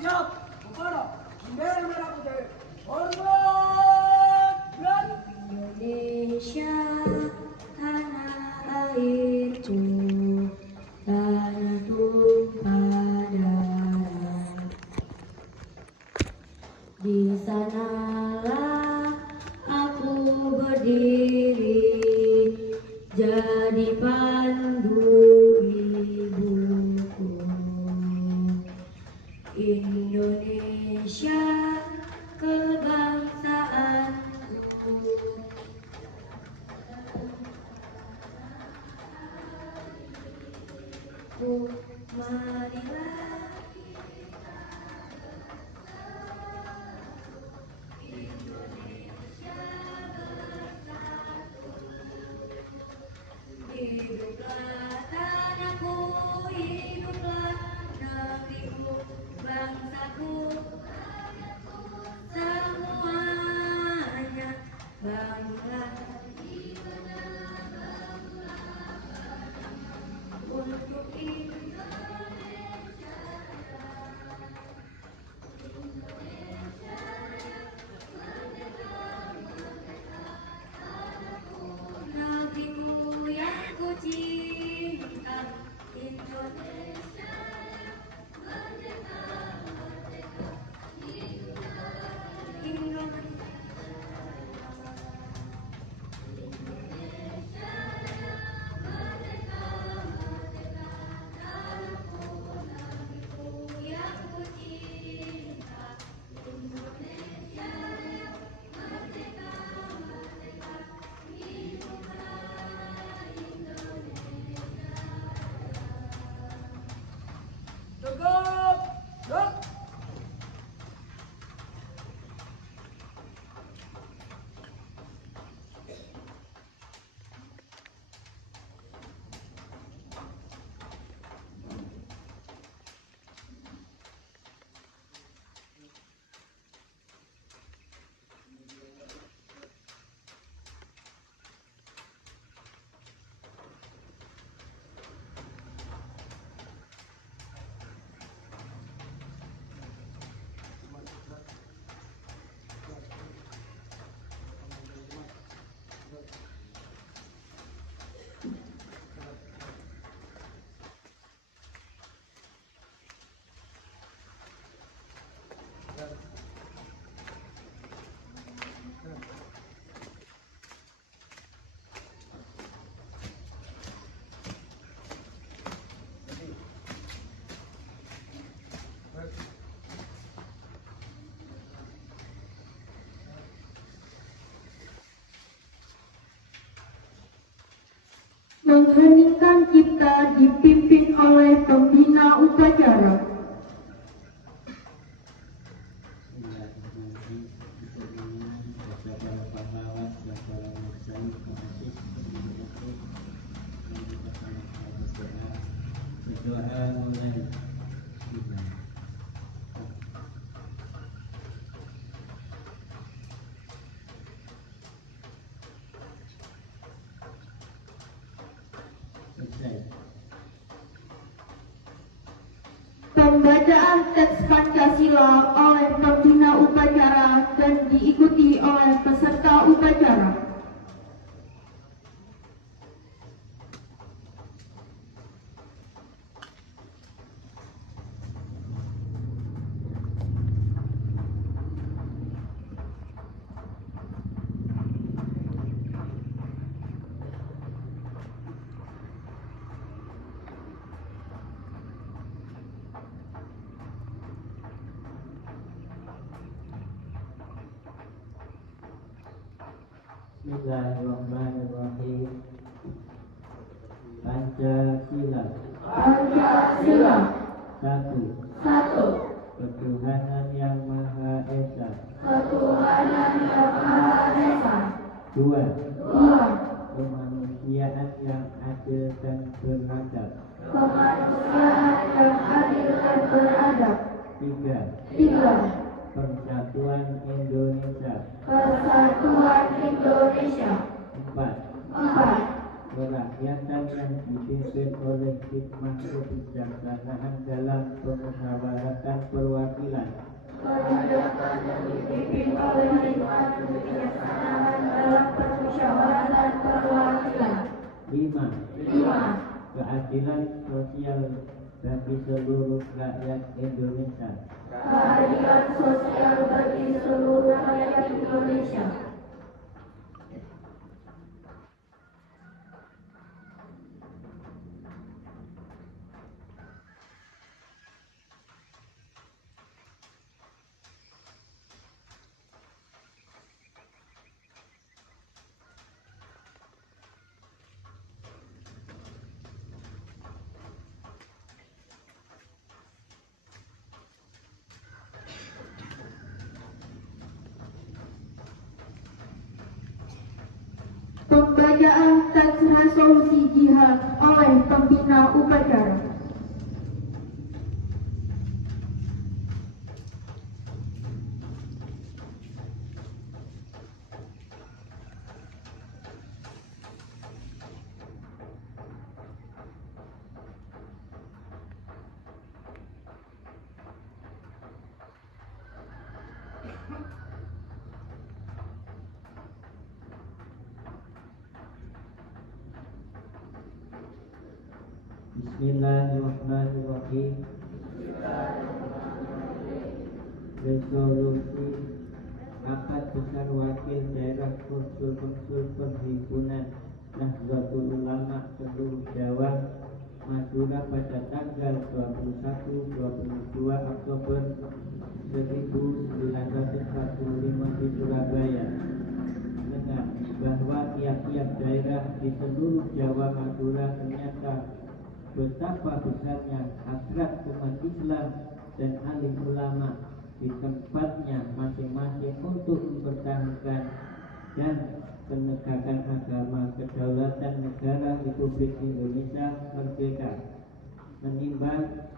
Siap, kepada bendera merah putih. Hormat berani. Indonesia, tanah airku, tanah tumpah darah. Di sanalah aku berdiri, jadi pandu ibuku. Indonesia, kebangsaanku. Marilah Mengheningkan cipta dipimpin oleh pembina upacara. Berdoa mulai. Pembacaan teks Pancasila oleh pembina upacara dan diikuti oleh peserta upacara. Bismillahirrahmanirrahim. Pancasila. Pancasila. Satu. Ketuhanan yang Maha Esa. Ketuhanan yang Maha Esa. Dua. Kemanusiaan yang adil dan beradab. yang adil dan beradab. Tiga. Persatuan Indonesia. Persatuan Indonesia. Empat. Kerakyatan yang dipimpin oleh hikmah kebijaksanaan dalam pemusyawaratan perwakilan. Kerakyatan yang dipimpin oleh hikmah kebijaksanaan dalam permusyawaratan perwakilan. Lima. Keadilan sosial bagi seluruh rakyat Indonesia. Keadilan sosial bagi seluruh rakyat Indonesia. Pembacaan teks resolusi jihad oleh pembina upacara. Bismillahirrahmanirrahim. Resolusi Akad Besar Wakil Daerah Konsul Perhimpunan Nahdlatul Ulama seluruh Jawa Madura pada tanggal 21-22 Oktober 1945 di Surabaya. Dengar bahwa tiap-tiap daerah di seluruh Jawa Madura ternyata betapa besarnya hasrat umat Islam dan alim ulama di tempatnya masing-masing untuk mempertahankan dan penegakan agama kedaulatan negara Republik Indonesia merdeka. Menimbang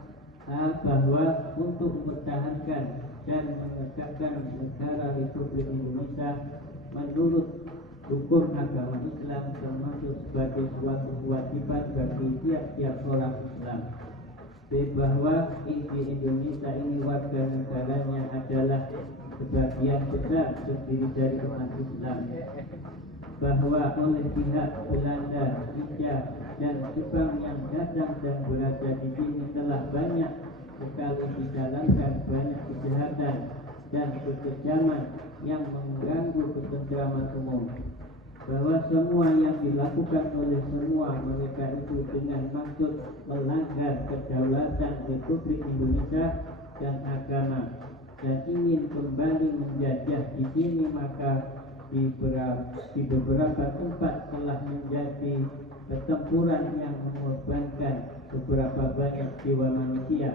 bahwa untuk mempertahankan dan menegakkan negara Republik Indonesia menurut hukum agama Islam termasuk sebagai suatu kewajiban bagi tiap-tiap orang Islam. Bahwa di Indonesia ini warga negaranya adalah sebagian besar terdiri dari umat Islam. Bahwa oleh pihak Belanda, India, dan Jepang yang datang dan berada di sini telah banyak sekali dijalankan banyak kejahatan dan kekejaman yang mengganggu ketentraman umum. Bahwa semua yang dilakukan oleh semua mereka itu dengan maksud melanggar kedaulatan Republik Indonesia dan agama dan ingin kembali menjajah di sini, maka di beberapa tempat telah menjadi pertempuran yang mengorbankan beberapa banyak jiwa manusia,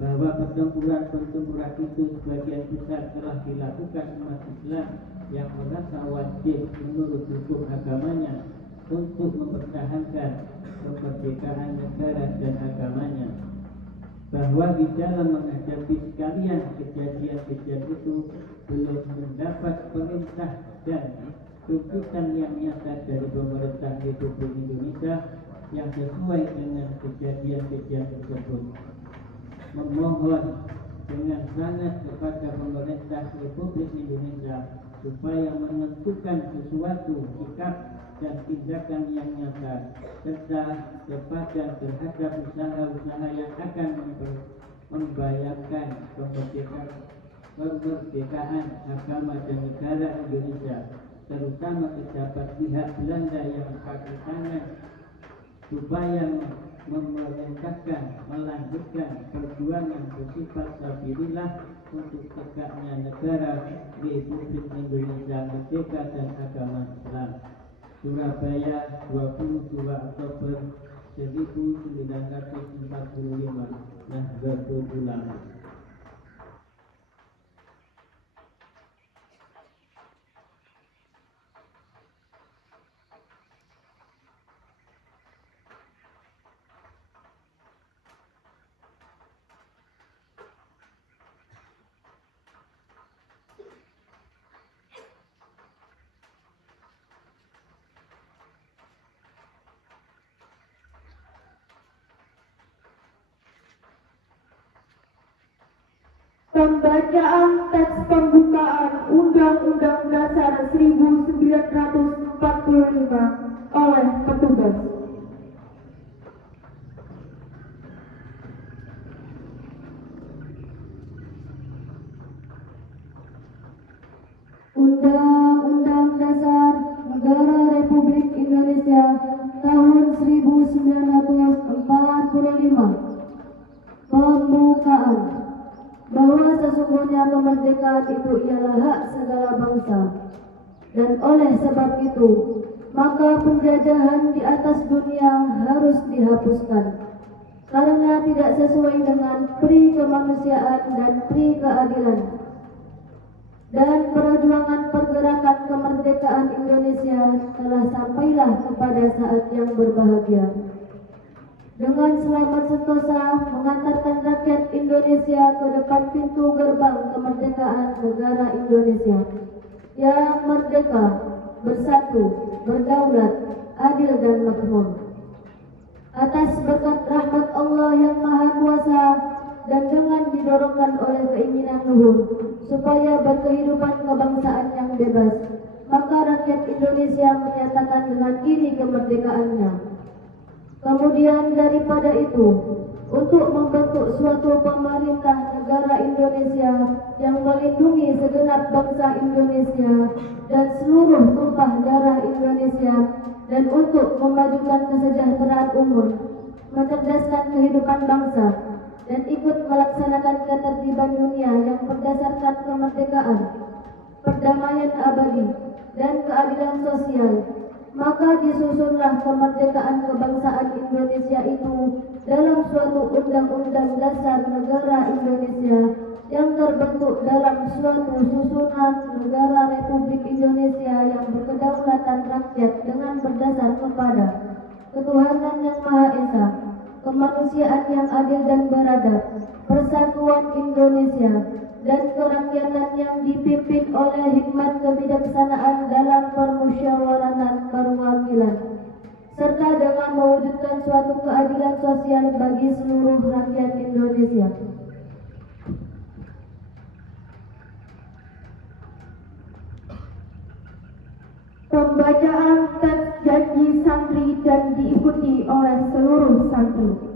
bahwa pertempuran itu sebagian besar telah dilakukan umat Islam yang merasa wajib menurut hukum agamanya untuk mempertahankan kemerdekaan negara dan agamanya, bahwa di dalam menghadapi sekalian kejadian-kejadian itu belum mendapat perintah dan tuntutan yang nyata dari pemerintah Republik Indonesia yang sesuai dengan kejadian-kejadian tersebut. Memohon dengan sangat kepada pemerintah Republik Indonesia supaya menentukan sesuatu sikap dan tindakan yang nyata serta sepadan terhadap usaha-usaha yang akan membahayakan kemerdekaan agama dan negara Indonesia, terutama terdapat pihak Belanda yang pakai tangan supaya memerintahkan melanjutkan perjuangan bersifat sabilillah untuk tegaknya negara Republik Indonesia merdeka dan agama Islam. Surabaya, 22 Oktober 1945. Nahdlatul Ulama. Pembacaan teks pembukaan Undang-Undang Dasar 1945 oleh petugas. Undang-Undang Dasar Negara Republik Indonesia tahun 1945. Pembukaan. Bahwa sesungguhnya kemerdekaan itu ialah hak segala bangsa, dan oleh sebab itu maka penjajahan di atas dunia harus dihapuskan karena tidak sesuai dengan pri kemanusiaan dan pri keadilan. Dan perjuangan pergerakan kemerdekaan Indonesia telah sampailah kepada saat yang berbahagia. Dengan selamat sentosa mengantarkan rakyat Indonesia ke depan pintu gerbang kemerdekaan negara Indonesia yang merdeka, bersatu, berdaulat, adil dan makmur. Atas berkat rahmat Allah yang Maha Kuasa dan dengan didorongkan oleh keinginan luhur supaya berkehidupan kebangsaan yang bebas, maka rakyat Indonesia menyatakan dengan diri kemerdekaannya. Kemudian daripada itu, untuk membentuk suatu pemerintah negara Indonesia yang melindungi segenap bangsa Indonesia dan seluruh tumpah darah Indonesia, dan untuk memajukan kesejahteraan umum, mencerdaskan kehidupan bangsa, dan ikut melaksanakan ketertiban dunia yang berdasarkan kemerdekaan, perdamaian abadi, dan keadilan sosial, maka disusunlah kemerdekaan kebangsaan Indonesia itu dalam suatu undang-undang dasar negara Indonesia yang terbentuk dalam suatu susunan negara Republik Indonesia yang berkedaulatan rakyat dengan berdasar kepada ketuhanan yang Maha Esa, kemanusiaan yang adil dan beradab, persatuan Indonesia, dan kerakyatan yang dipimpin oleh hikmat kebijaksanaan dalam permusyawaratan perwakilan, serta dengan mewujudkan suatu keadilan sosial bagi seluruh rakyat Indonesia. Pembacaan teks janji santri dan diikuti oleh seluruh santri.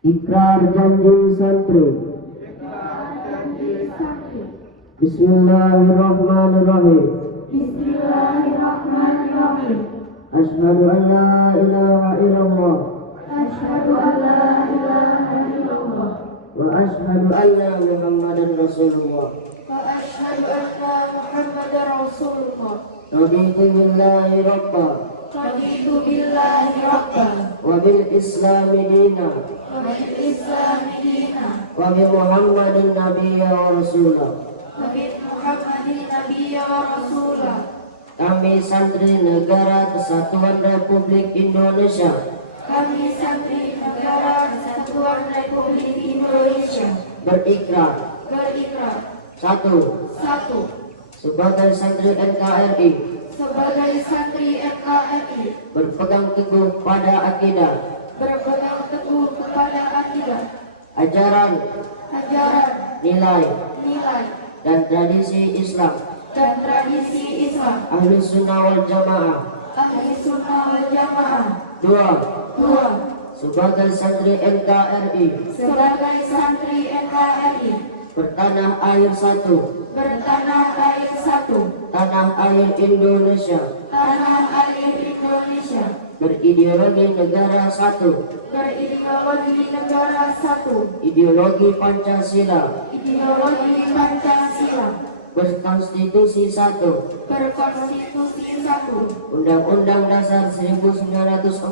Ikrar janji santri. Bismillahirrahmanirrahim. Bismillahirrahmanirrahim. Asyhadu an la ilaha illallah Asyhadu an la ilaha illallah وأشهد أن محمدا رسول الله وأشهد أن محمدا رسول الله رضيت بالله ربا رضيت بالله ربا وبالإسلام دينا وبالإسلام دينا وبمحمد نبيا ورسولا. وبمحمد نبيا ورسولا. Kami santri Negara Kesatuan Republik Indonesia Kami santri Negara Kesatuan Republik Indonesia berikrar berikrar 1. Sebagai santri NKRI sebagai santri NKRI berpegang teguh pada akidah, berpegang teguh kepada akidah, ajaran, nilai, dan tradisi Islam dan tradisi Islam Ahli Sunnah wal Jamaah. Ahli Sunnah wal Jamaah. 2. Sebagai santri NKRI Sebagai santri NKRI bertanah air satu, bertanah air satu, tanah air Indonesia, tanah air Indonesia, berideologi negara satu, berideologi negara satu, ideologi Pancasila, ideologi Pancasila, berkonstitusi satu, berkonstitusi satu, Undang-Undang Dasar 1945,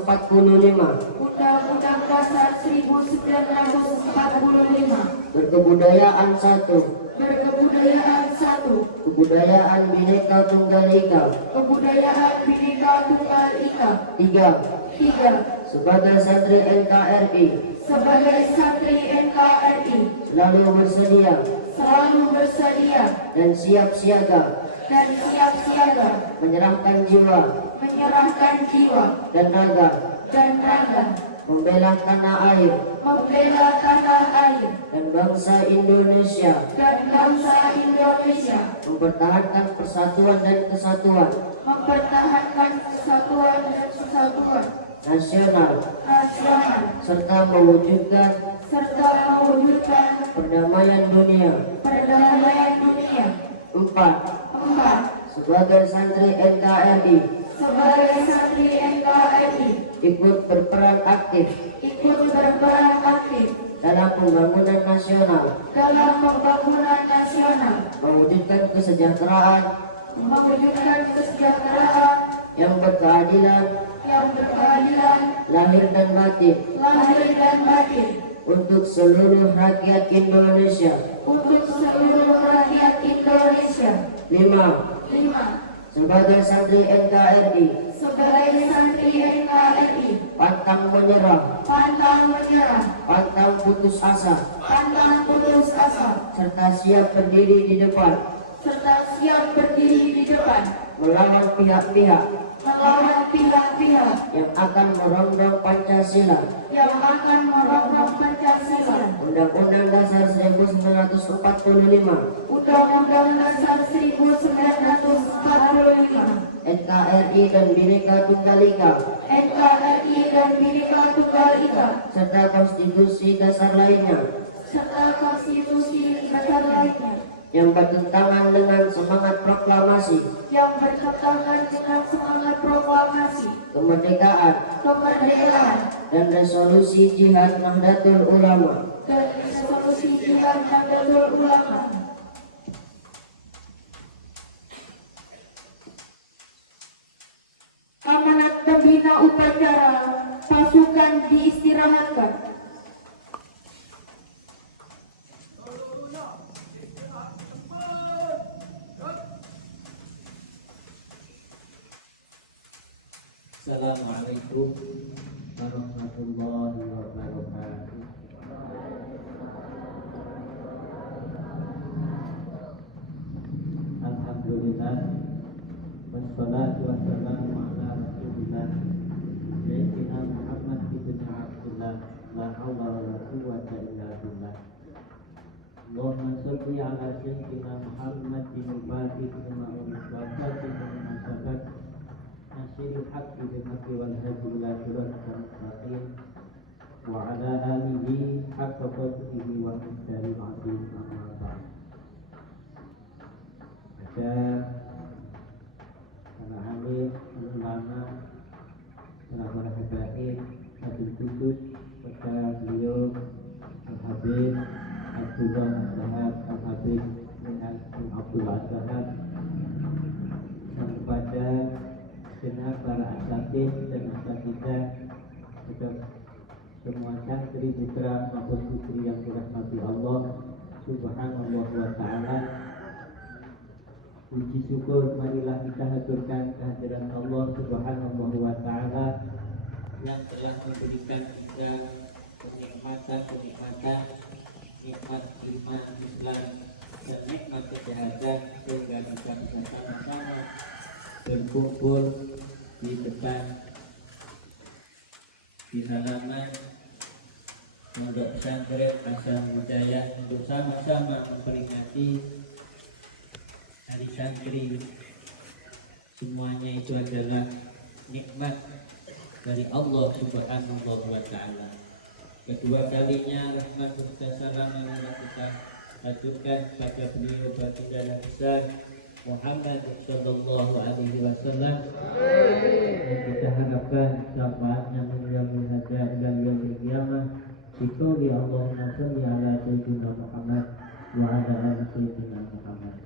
Undang-Undang Dasar 1945, berkebudayaan satu, berkebudayaan satu, kebudayaan Bhinneka Tunggal Ika. kebudayaan Bhinneka Tunggal Ika. 3. 3. Sebagai santri NKRI Sebagai santri NKRI selalu bersedia dan siap siaga menyerahkan jiwa dan raga membela tanah air dan bangsa Indonesia, mempertahankan persatuan dan kesatuan nasional serta mewujudkan perdamaian dunia. 4. Sebagai santri NKRI ikut berperan aktif dalam pembangunan nasional, mewujudkan kesejahteraan yang berkeadilan lahir dan batin untuk seluruh rakyat Indonesia. 5. Sebagai santri NKRI pantang menyerah, pantang putus asa, serta siap berdiri di depan melawan pihak-pihak yang akan merongrong Pancasila, Undang-Undang Dasar 1945, NKRI dan Bhinneka Tunggal Ika, serta konstitusi dasar lainnya yang bertentangan dengan semangat proklamasi kemerdekaan dan resolusi Jihad Nahdlatul Ulama. Amanat pembina upacara pasukan diistirahatkan. Assalamualaikum warahmatullahi wabarakatuh. Alhamdulillah, wassalatu wassalamu ala rasulillah Sayyidina Muhammad ibn Abdullah, la hawla wa la quwwata illa billah. Allahumma sholli ala Sayyidina Muhammadin al-Fatih lima ughliqa wal khatimi lima sabaq nasiril haqqi bil haqqi wal hadi ila siratal mustaqim wa ala alihi haqqa qadrihi wa miqdaril azim. Amma ba'd. Ada para alim, ulama, para habaib, hadir khusus kepada beliau Al-Habib Abdullah Azhar, Al-Habib bin Abdullah Azhar, dan kepada segenap para asatidz dan asatidzah, kepada semua santri putra maupun putri yang dirahmati Allah Subhanahu wa Ta'ala. Puji syukur marilah kita haturkan kehadiran Allah Subhanahu wa Ta'ala yang telah memberikan kita kenikmatan nikmat iman Islam dan nikmat kesehatan, sehingga kita bisa sama-sama berkumpul di depan di halaman Pondok Pesantren Asal Hidayah untuk sama-sama memperingati Hari Santri. Semuanya itu adalah nikmat dari Allah Subhanahu wa Ta'ala. Kedua kalinya rahmat dan salam yang kita aturkan pada beliau baginda yang besar Muhammad sallallahu alaihi wasallam, yang kita harapkan syafaatnya menjadi hajat dan yaumil qiyamah. Biqouli Allahumma shalli ala sayyidina Muhammad wa ala ali sayyidina Muhammad.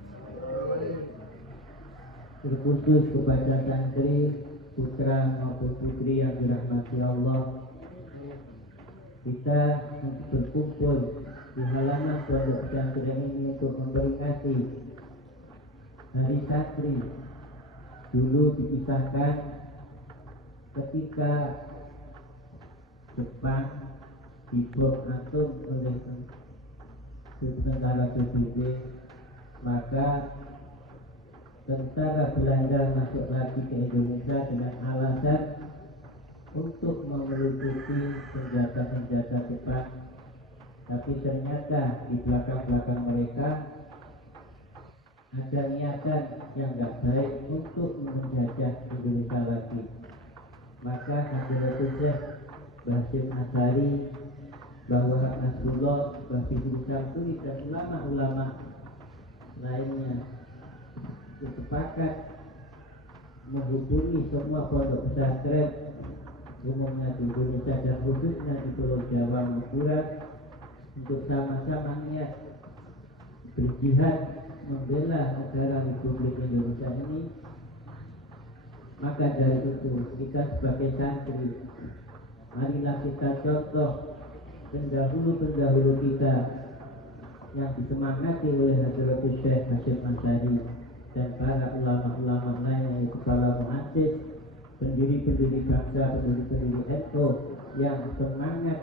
Terkhusus kepada santri putra maupun putri yang dirahmati Allah, kita berkumpul di halaman pondok pesantren ini untuk memperingati Hari Santri. Dulu dipisahkan ketika Jepang dibom atom oleh tentara PBB, maka tentara Belanda masuk lagi ke Indonesia dengan alasan untuk memelucuti senjata-senjata Jepang. Tapi ternyata di belakang-belakang mereka ada niatan yang tidak baik untuk menjajah Indonesia lagi. Maka Hadratul Syekh Basyir Asari, bahwa Nasrullah, Bahbibul Syamsuri dan ulama-ulama lainnya sepakat menghubungi semua pondok pesantren umumnya di Indonesia dan khususnya di Pulau Jawa Madura untuk sama-sama niat berjihad membela negara Republik Indonesia ini. Maka dari itu kita sebagai santri, marilah kita contoh pendahulu-pendahulu kita yang disemangati oleh Hadratus Syekh Hasyim Asy'ari dan para ulama-ulama lain, yaitu para muhaddits, pendiri-pendiri bangsa, pendiri-pendiri NU yang semangat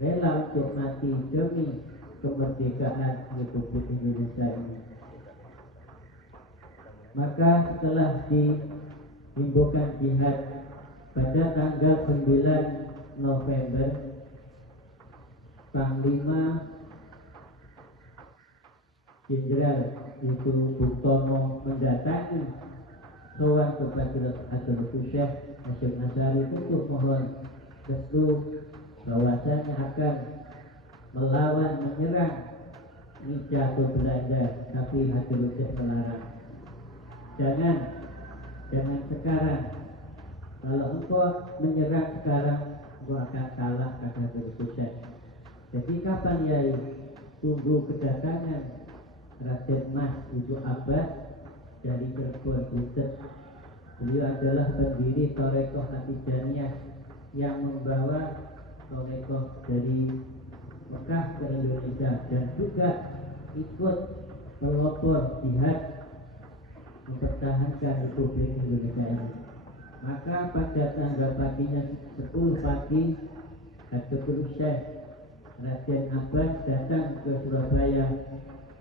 rela untuk mati demi kemerdekaan Republik Indonesia ini. Maka setelah dihimbaukan jihad pada tanggal 9 November, Panglima Jenderal itu Bung Tomo mendatangi sowan kepada Hadratus Syekh Hasyim Asy'ari untuk mohon restu bahwasanya akan melawan menyerang jatuh Belanda, tapi Hadratus Syekh melarang. Jangan sekarang. Kalau engkau menyerang sekarang, engkau akan kalah, kata Hadratus Syekh. Jadi kapan Yai? Tunggu kedatangan Raden Mas Ibu Abbas dari Cirebon, Butet. Beliau adalah pendiri Thorekoh Hatijaniyah yang membawa Thorekoh dari Mekah ke Indonesia dan juga ikut pelopor jihad mempertahankan Republik Indonesia ini. Maka pada tanggal paginya 10 pagi, Hadratus Syekh Raden Abbas datang ke Surabaya.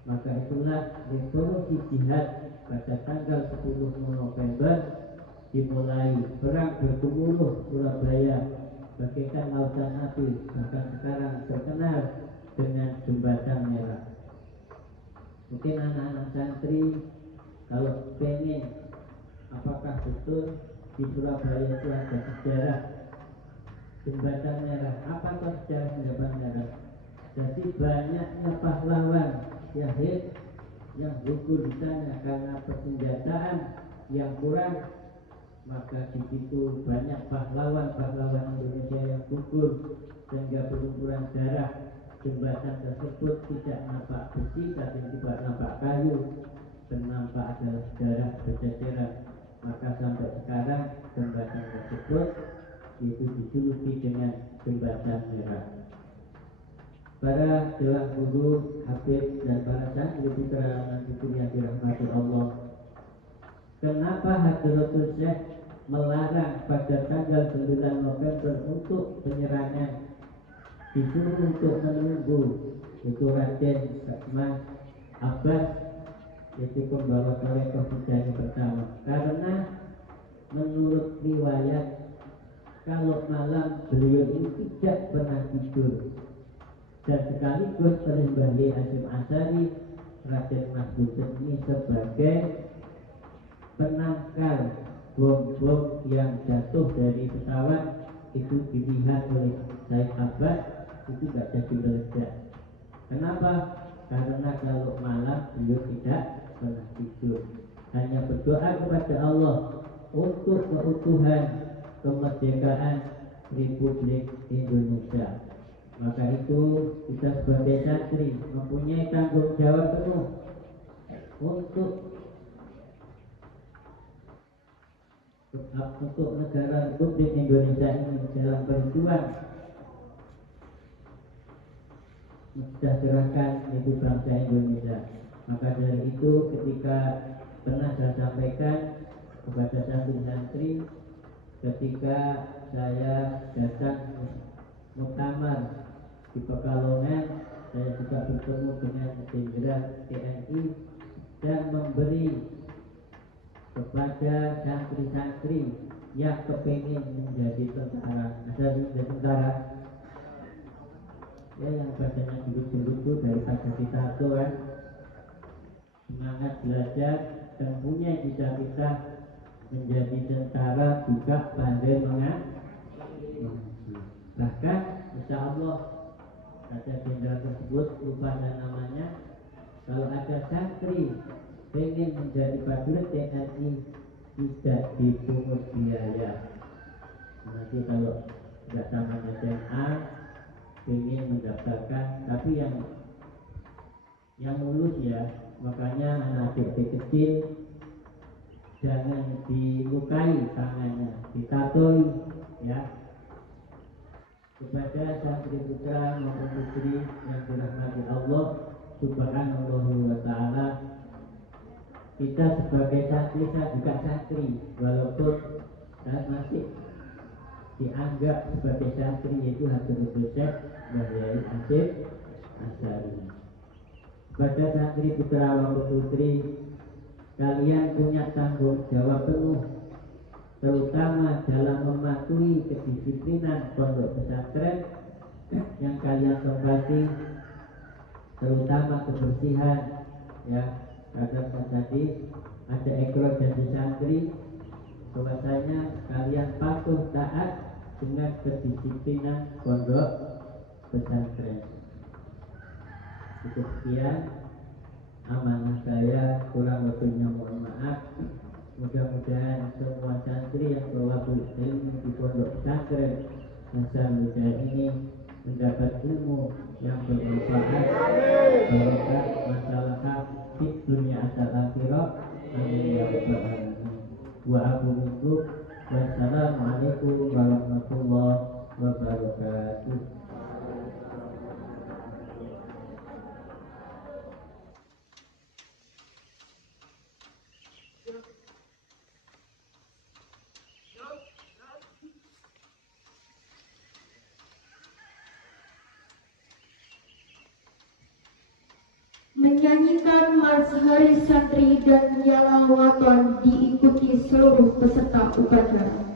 Maka itulah revolusi jihad pada tanggal 10 November dimulai. Perang bergemuruh Surabaya bagaikan lautan api, bahkan sekarang terkenal dengan Jembatan Merah. Mungkin anak-anak santri kalau pengen apakah betul di Surabaya itu ada sejarah Jembatan Merah, apakah sejarah Jembatan Merah? Jadi banyaknya pahlawan syahid yang gugur di sana karena persenjataan yang kurang, maka di situ banyak pahlawan Indonesia yang gugur sehingga berlumuran darah jembatan tersebut tidak nampak besi tapi tidak nampak kayu dan nampak adalah darah berceceran, maka sampai sekarang jembatan tersebut itu dijuluki dengan jembatan merah. Para jelang guru, habib dan para santri putra dan putri yang dirahmati Allah, kenapa Hadratul Syekh melarang pada tanggal 9 November untuk penyerangan, disuruh untuk menunggu itu Raden Mas Abbas, yaitu pembawa tarekat hidayah pertama? Karena menurut riwayat kalau malam beliau ini tidak pernah tidur, dan sekaligus oleh Mbah Hasyim Asy'ari, Raden Mas Buset ini sebagai penangkal bom-bom yang jatuh dari pesawat itu dilihat oleh Said Abbas, itu tidak jadi meledak. Kenapa? Karena kalau malam beliau tidak pernah tidur, hanya berdoa kepada Allah untuk keutuhan kemerdekaan Republik Indonesia. Maka itu kita sebagai santri mempunyai tanggung jawab penuh untuk negara Republik Indonesia ini dalam berjuang mensejahterakan ibu bangsa Indonesia. Maka dari itu ketika pernah saya sampaikan kepada santri-santri ketika saya datang muktamar di Pekalongan, saya juga bertemu dengan Jenderal TNI dan memberi kepada santri-santri yang kepingin menjadi tentara. Ada menjadi tentara ya, yang badannya gendut-gendut itu daripada ditato kan, semangat belajar dan punya cita-cita menjadi tentara, juga pandai mengaji. Bahkan insya Allah kata jenderal tersebut, lupa namanya, kalau ada santri pengen menjadi prajurit TNI tidak dipungut biaya. Nanti kalau sudah tamat SMA pengen mendaftarkan, tapi yang lulus ya, makanya anak adik kecil jangan dilukai tangannya, ditatoi ya. Kepada santri putra maupun putri yang dirahmati Allah Subhanahu wa ta'ala, kita sebagai santri, saya juga santri, walaupun saya masih dianggap sebagai santri, yaitu Hadratul Syekh Mbah Hasyim Asy'ari. Kepada santri putra maupun putri, kalian punya tanggung jawab penuh, terutama dalam mematuhi kedisiplinan pondok pesantren yang kalian tempati, terutama kebersihan ya. Karena tadi ada ekor janji santri bahwasanya kalian patuh taat dengan kedisiplinan pondok pesantren. Cukup sekian amanah saya, kurang lebihnya mohon maaf. Mudah-mudahan semua santri yang thalabul ilmi di pondok pesantren Hasan Hidayah ini mendapat ilmu yang bermanfaat, barokah, maslahat di dunia asal akhirah. Amin ya rabbal alamin. Wa aqulu minkum wassalamualaikum warahmatullahi wabarakatuh. Menyanyikan Mars Hari Santri dan Nyala Waton diikuti seluruh peserta upacara.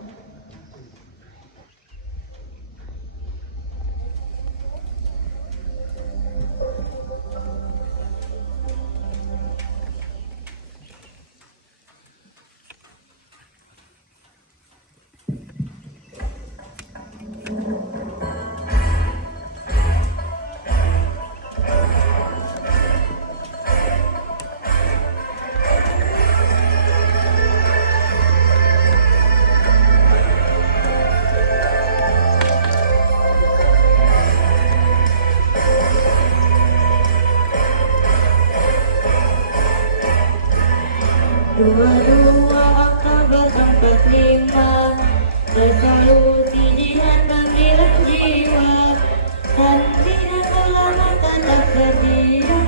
2 Oktober 45 resolusi jihad membela jiwa dan tidak ulama tetap berdiri.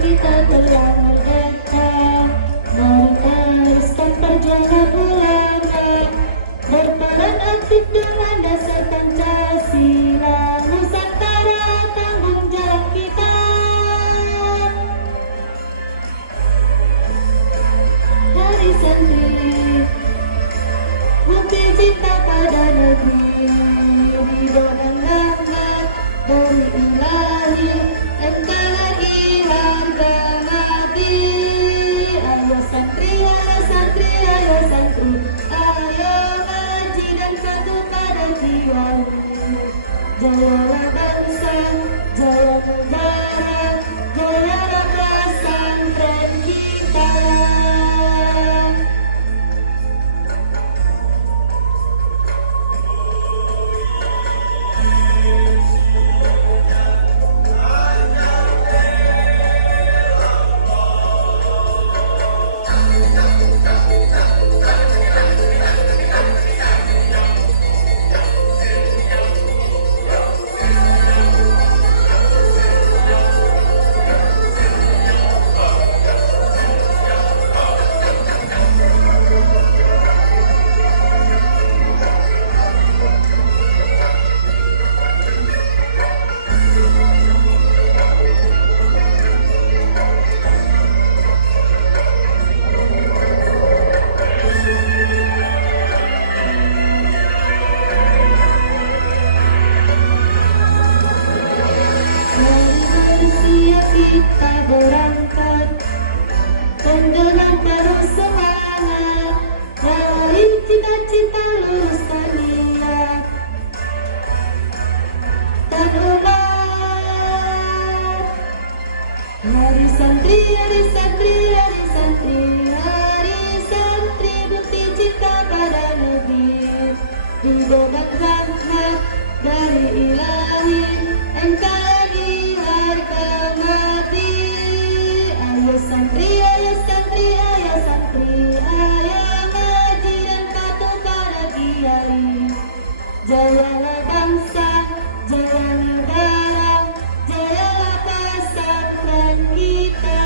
Kita telah merdeka, meneruskan perjuangan ulama, berperan aktif dengan dasar Pancasila, Nusantara tanggung jawab kita. Hari santri, bukti cinta pada negeri, ridho dan rahmat dari Ilahi, NKRI harga mati. Ayo santri, ayo santri, ayo santri, ayo ngaji dan patuh pada jiwa. Jayalah bangsa, jaya negara, jayalah pesantren kita. Kita berangkat dan dengan penuh semangat, raih cita-cita luruskan niat dan umat. Hari santri, hari santri, hari santri, hari santri, bukti cinta pada negeri, ridho dan rahmat dari Ilahi, NKRI harga mati. Ayo santri, ayo santri, ayo santri, ayo ngaji dan patuh pada kiai. Jayalah bangsa, jaya negara, jayalah pesantren kita.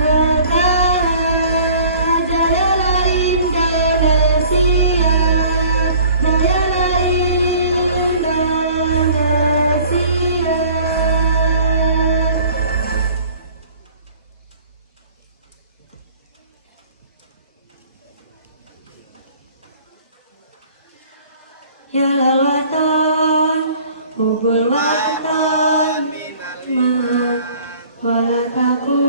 Negara, jayalah Indonesia, jayalah Indonesia. Ya lalwatan, hubul watan, walakaku.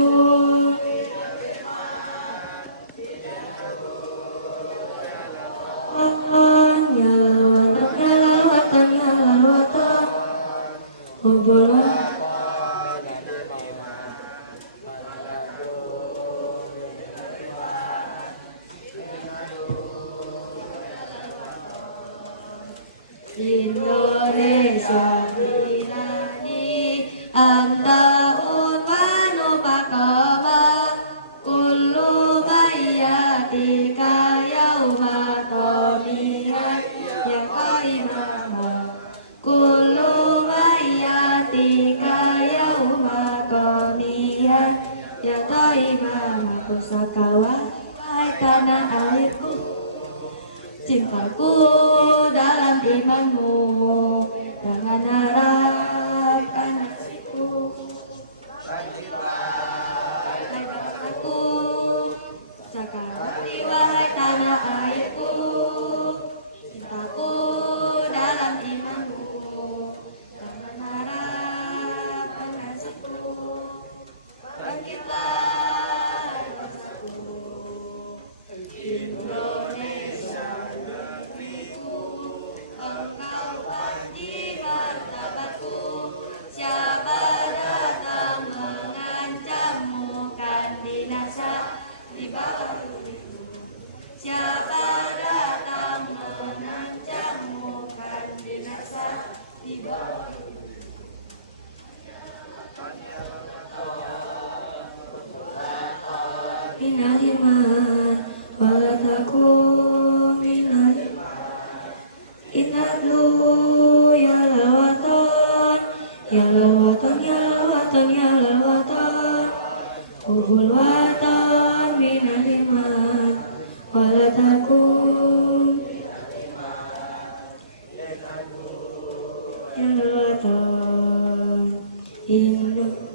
Ya lalwatan, ya lalwatan, hubul watan. Indonesia binani amtaun wanupakama kullu bayatika yauma tonihan yang kaimama kullu bayatika yauma tonihan yang kaimama kusakawa hai tanah airku, cintaku dalam imanmu, jangan harapkan nasibku. Hai bangsaku, jaga hati wahai tanah airku, cintaku dalam imanmu, jangan harapkan nasibku. Bangkitlah bangsaku, Indonesia. Engkau pasti martabatku, siapa datang mengancam minal iman wala takun minal inadlu ya lawatan ya lawatan ya lawatan ya lawatan hubul watan minal iman wala takun ya lawatan inna.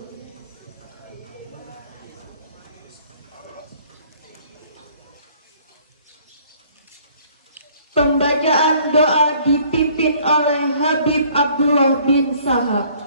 Pembacaan doa dipimpin oleh Habib Abdullah bin Sahab.